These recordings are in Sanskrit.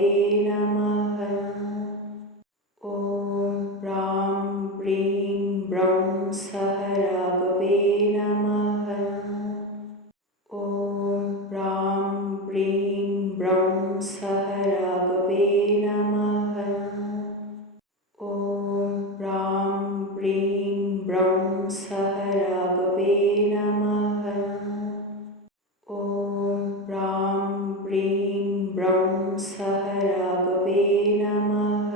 राघवे नमः। ॐ ह्रां ह्रीं ब्रौं सः राघवे नमः। ॐ ह्रां ह्रीं ब्रौं सः राघवे नमः। ॐ ह्रां ह्रीं ब्रौं सः राघवे नमः। ॐ ह्रां ह्रीं ब्रौं सः राघवे नमः।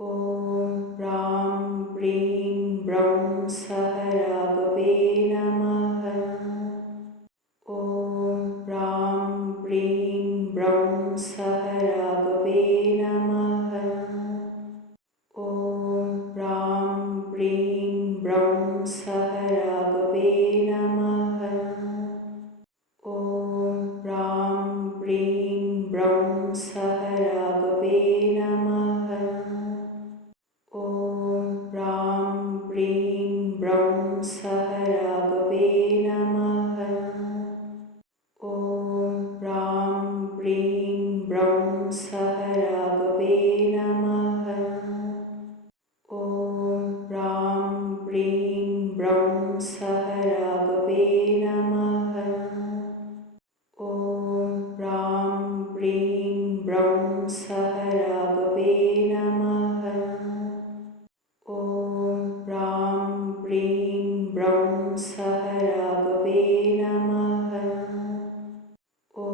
ॐ ह्रां ह्रीं ब्रौं सः राघवे नमः। ॐ ह्रां ह्रीं ब्रौं सः राघवे नमः। ॐ ह्रां ह्रीं ब्रौं सः राघवे नमः। ॐ ह्रां ह्रीं ब्रौं सः राघवे नमः। ॐ ह्रां ह्रीं ब्रौं सः राघवे नमः। ॐ ह्रां ह्रीं ब्रौं सः राघवे नमः। ॐ ह्रां ह्रीं ब्रौं सः राघवे नमः। ॐ ह्रां ह्रीं ब्रौं सः राघवे नमः। ॐ ह्रां ह्रीं ब्रौं सः राघवे नमः। ॐ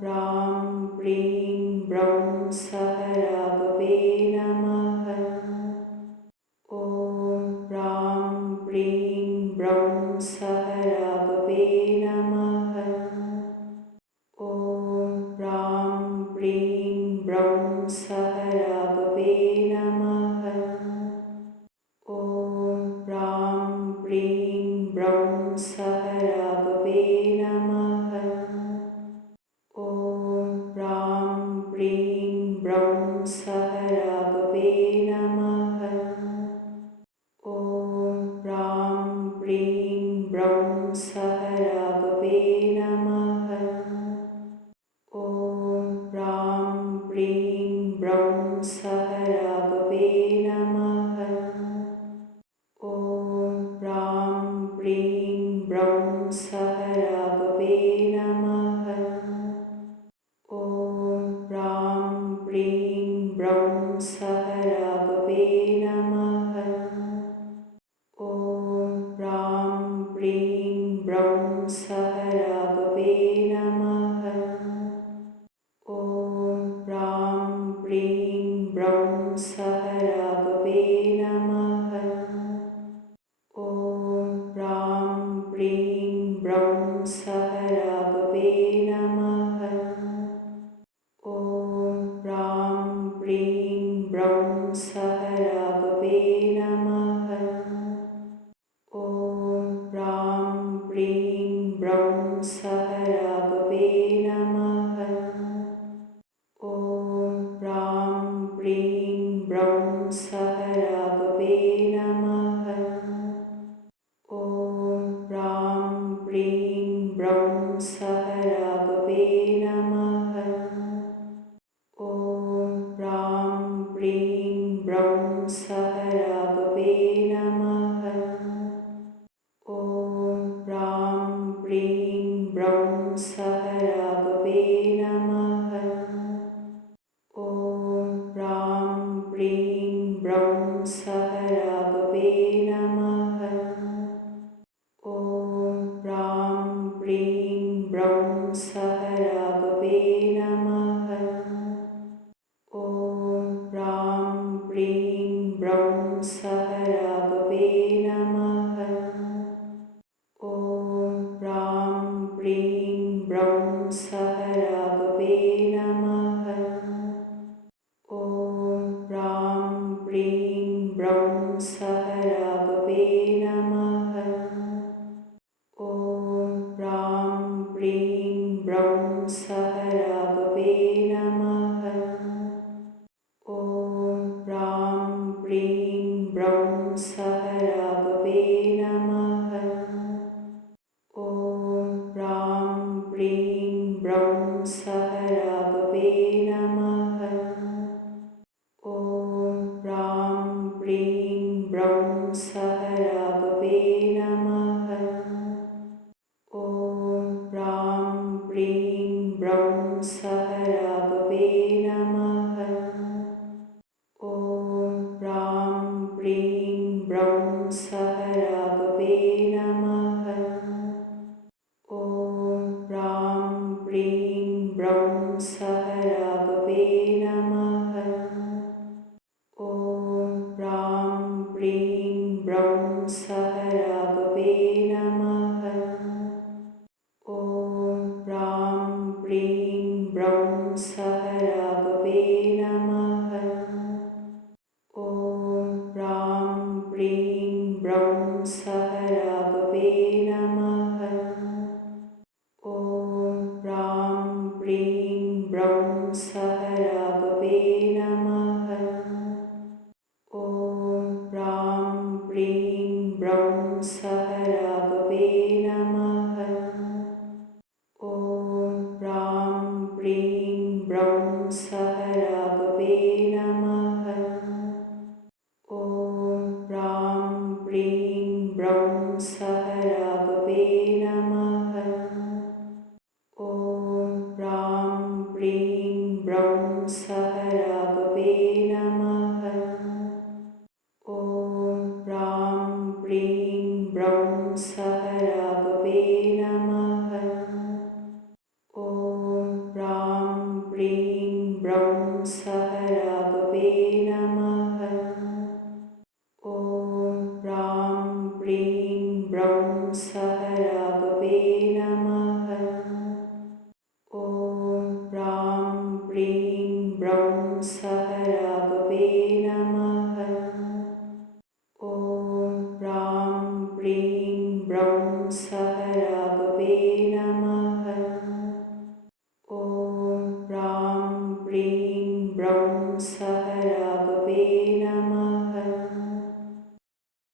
ह्रां ह्रीं ब्रौं सः राघवे नमः। ॐ ह्रां ह्रीं ब्रौं सः राघवे नमः। ॐ ह्रां ह्रीं ब्रौं सः राघवे नमः। ॐ ह्रां ह्रीं ब्रौं सः राघवे नमः। ॐ ह्रां ह्रीं ब्रौं सह राघवे नमः। ॐ ह्रां ह्रीं ब्रौं सह राघवे नमः। ॐ ह्रां ह्रीं ब्रौं सह राघवे नमः। ॐ ह्रां ह्रीं ब्रौं सह राघवे नमः। ॐ ह्रां ह्रीं ब्रौं सह राघवे नमः। ॐ ह्रां ह्रीं ब्रौं सह राघवे नमः। ॐ ह्रां ह्रीं ब्रौं सह राघवे नमः। ॐ ह्रां ह्रीं ब्रौं सह राघवे नमः। ॐ ह्रां ह्रीं ब्रौं सह राघवे नमः। ॐ ह्रां ह्रीं ब्रौं सह